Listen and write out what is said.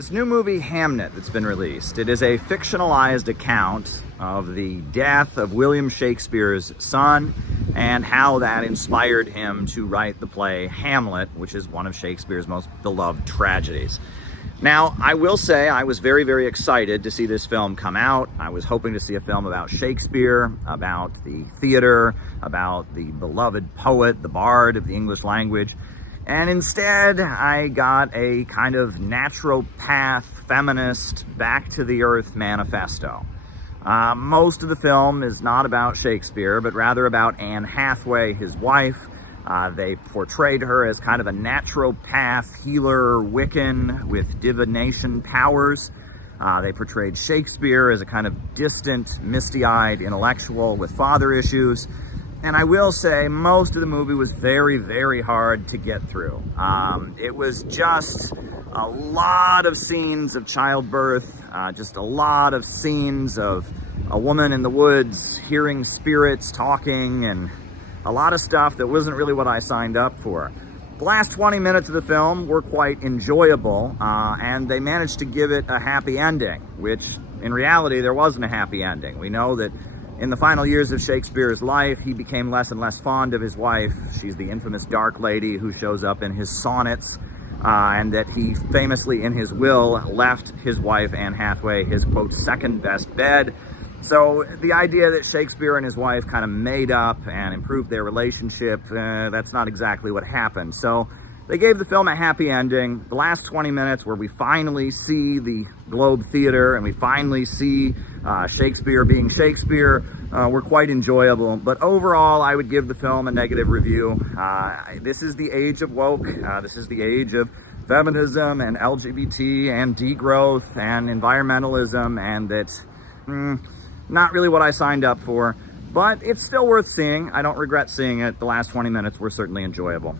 This new movie, Hamnet, that's been released, it is a fictionalized account of the death of William Shakespeare's son and how that inspired him to write the play Hamlet, which is one of Shakespeare's most beloved tragedies. Now, I will say I was very, very excited to see this film come out. I was hoping to see a film about Shakespeare, about the theater, about the beloved poet, the bard of the English language. And instead, I got a kind of naturopath, feminist, back-to-the-earth manifesto. Most of the film is not about Shakespeare, but rather about Anne Hathaway, his wife. They portrayed her as kind of a naturopath, healer, Wiccan with divination powers. They portrayed Shakespeare as a kind of distant, misty-eyed intellectual with father issues. And I will say, most of the movie was very, very hard to get through. It was just a lot of scenes of childbirth, just a lot of scenes of a woman in the woods hearing spirits talking, and a lot of stuff that wasn't really what I signed up for. The last 20 minutes of the film were quite enjoyable, and they managed to give it a happy ending, which in reality, there wasn't a happy ending. We know that in the final years of Shakespeare's life, he became less and less fond of his wife. She's the infamous Dark Lady who shows up in his sonnets, and that he famously, in his will, left his wife, Anne Hathaway, his, quote, second best bed. So the idea that Shakespeare and his wife kind of made up and improved their relationship, that's not exactly what happened. So they gave the film a happy ending. The last 20 minutes where we finally see the Globe Theater and we finally see Shakespeare being Shakespeare were quite enjoyable. But overall, I would give the film a negative review. This is the age of woke. This is the age of feminism and LGBT and degrowth and environmentalism, and that's not really what I signed up for. But it's still worth seeing. I don't regret seeing it. The last 20 minutes were certainly enjoyable.